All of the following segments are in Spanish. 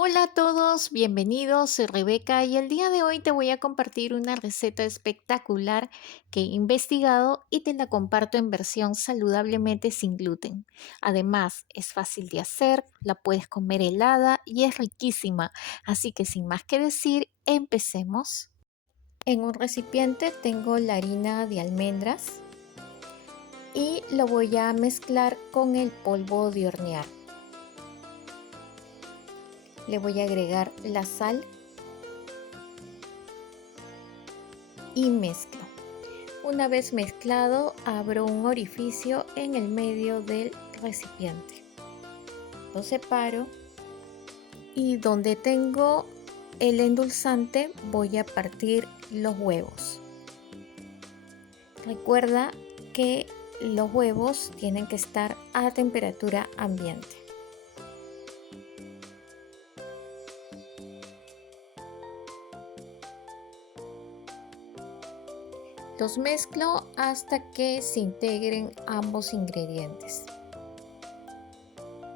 Hola a todos, bienvenidos, soy Rebeca y el día de hoy te voy a compartir una receta espectacular que he investigado y te la comparto en versión saludablemente sin gluten. Además, es fácil de hacer, la puedes comer helada y es riquísima, así que sin más que decir, empecemos. En un recipiente tengo la harina de almendras y lo voy a mezclar con el polvo de hornear. Le voy a agregar la sal y mezclo. Una vez mezclado, abro un orificio en el medio del recipiente. Lo separo y donde tengo el endulzante voy a partir los huevos. Recuerda que los huevos tienen que estar a temperatura ambiente. Los mezclo hasta que se integren ambos ingredientes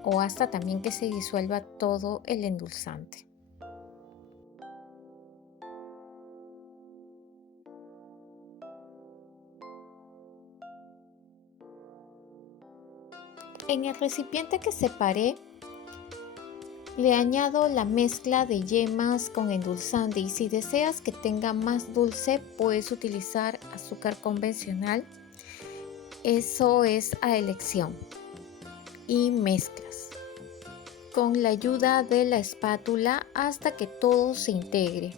o hasta también que se disuelva todo el endulzante. En el recipiente que separé le añado la mezcla de yemas con endulzante y si deseas que tenga más dulce puedes utilizar azúcar convencional. Eso es a elección. Y mezclas con la ayuda de la espátula hasta que todo se integre.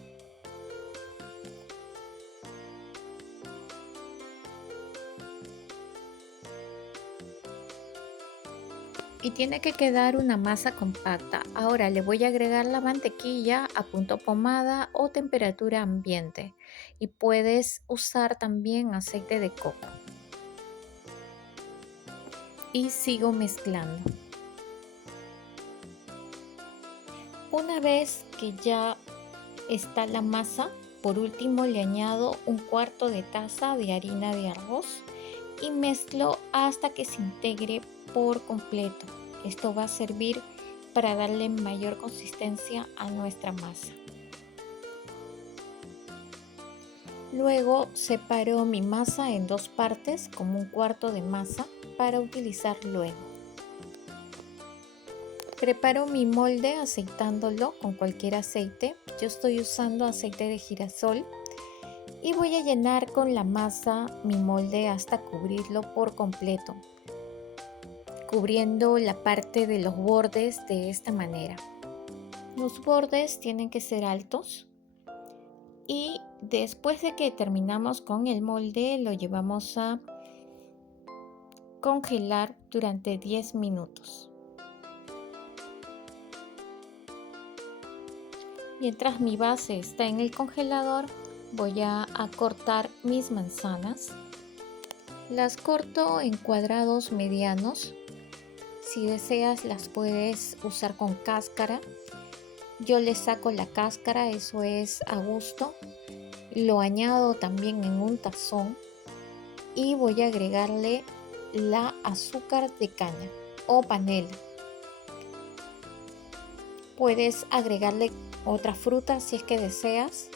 Y tiene que quedar una masa compacta. Ahora le voy a agregar la mantequilla a punto pomada o temperatura ambiente y puedes usar también aceite de coco. Y sigo mezclando. Una vez que ya está la masa, por último le añado un cuarto de taza de harina de arroz y mezclo hasta que se integre por completo. Esto va a servir para darle mayor consistencia a nuestra masa. Luego separo mi masa en dos partes como un cuarto de masa para utilizar luego. Preparo mi molde aceitándolo con cualquier aceite. Yo estoy usando aceite de girasol y voy a llenar con la masa mi molde hasta cubrirlo por completo, cubriendo la parte de los bordes de esta manera. Los bordes tienen que ser altos y después de que terminamos con el molde lo llevamos a congelar durante 10 minutos. Mientras mi base está en el congelador, voy a cortar mis manzanas. Las corto en cuadrados medianos. Si deseas, las puedes usar con cáscara. Yo le saco la cáscara, eso es a gusto. Lo añado también en un tazón y voy a agregarle la azúcar de caña o panela. Puedes agregarle otra fruta si es que deseas.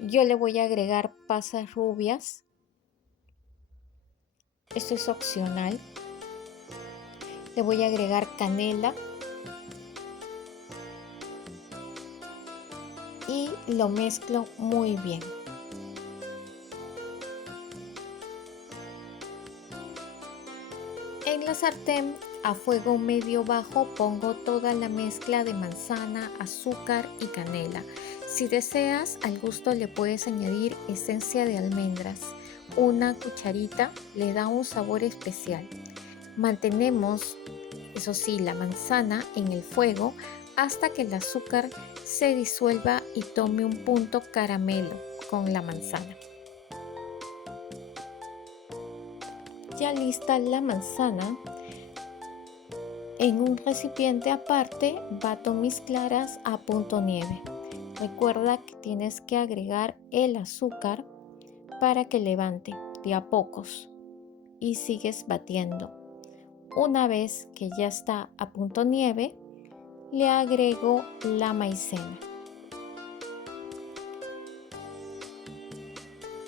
Yo le voy a agregar pasas rubias. Esto es opcional. Le voy a agregar canela y lo mezclo muy bien. En la sartén a fuego medio bajo pongo toda la mezcla de manzana, azúcar y canela. Si deseas, al gusto le puedes añadir esencia de almendras. Una cucharita le da un sabor especial. Mantenemos, eso sí, la manzana en el fuego hasta que el azúcar se disuelva y tome un punto caramelo con la manzana. Ya lista la manzana, en un recipiente aparte bato mis claras a punto nieve. Recuerda que tienes que agregar el azúcar para que levante de a pocos y sigues batiendo. Una vez que ya está a punto nieve, Le agrego la maicena.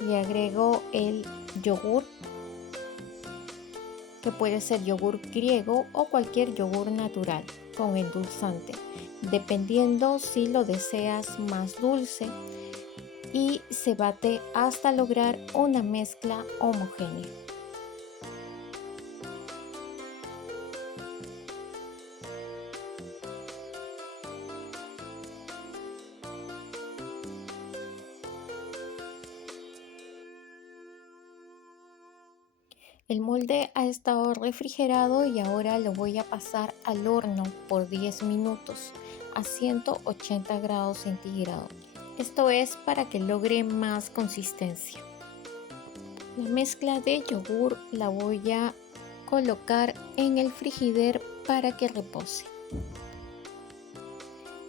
Le agrego el yogur, que puede ser yogur griego o cualquier yogur natural con endulzante, dependiendo si lo deseas más dulce, y se bate hasta lograr una mezcla homogénea. El molde ha estado refrigerado y ahora lo voy a pasar al horno por 10 minutos a 180 grados centígrados. Esto es para que logre más consistencia. La mezcla de yogur la voy a colocar en el frigider para que repose.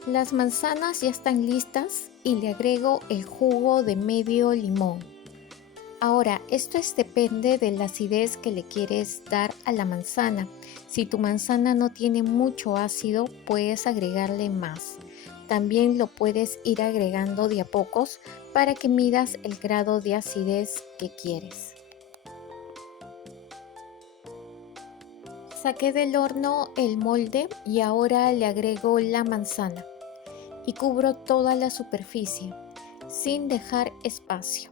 Las manzanas ya están listas y le agrego el jugo de medio limón. Ahora, depende de la acidez que le quieres dar a la manzana. Si tu manzana no tiene mucho ácido, puedes agregarle más. También lo puedes ir agregando de a pocos para que midas el grado de acidez que quieres. Saqué del horno el molde y ahora le agrego la manzana y cubro toda la superficie sin dejar espacio.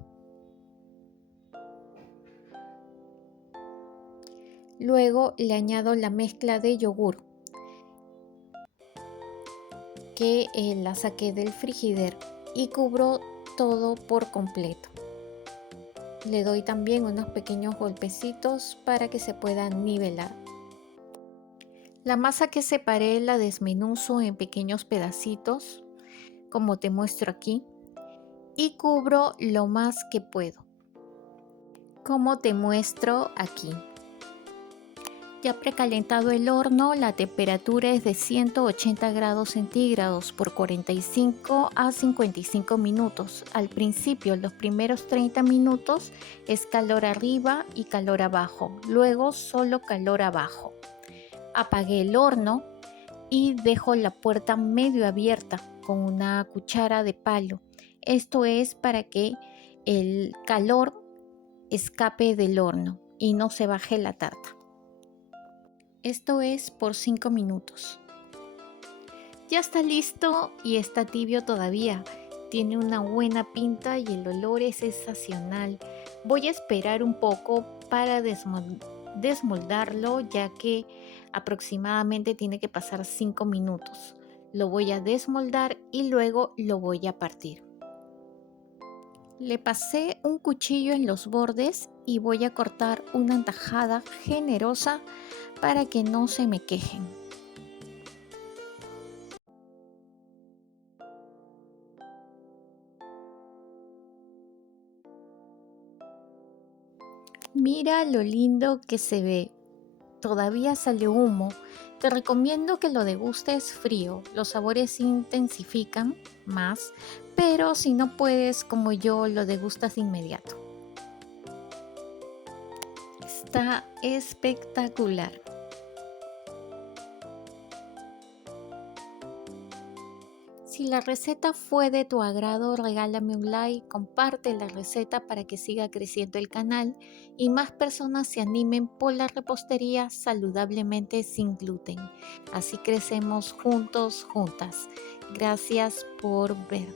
Luego le añado la mezcla de yogur que la saqué del frigider y cubro todo por completo. Le doy también unos pequeños golpecitos para que se pueda nivelar. La masa que separé la desmenuzo en pequeños pedacitos, como te muestro aquí, y cubro lo más que puedo, como te muestro aquí. Ya precalentado el horno, la temperatura es de 180 grados centígrados por 45 a 55 minutos. Al principio, los primeros 30 minutos es calor arriba y calor abajo, luego solo calor abajo. Apagué el horno y dejo la puerta medio abierta con una cuchara de palo. Esto es para que el calor escape del horno y no se baje la tarta. Esto es por 5 minutos. Ya está listo y está tibio todavía. Tiene una buena pinta y el olor es sensacional. Voy a esperar un poco para desmoldarlo, ya que aproximadamente tiene que pasar 5 minutos. Lo voy a desmoldar y luego lo voy a partir. Le pasé un cuchillo en los bordes y voy a cortar una tajada generosa para que no se me quejen. Mira lo lindo que se ve. Todavía sale humo. Te recomiendo que lo degustes frío. Los sabores se intensifican más, pero si no puedes, como yo, lo degustas de inmediato. Está espectacular. Si la receta fue de tu agrado, regálame un like, comparte la receta para que siga creciendo el canal y más personas se animen por la repostería saludablemente sin gluten. Así crecemos juntos, juntas. Gracias por ver.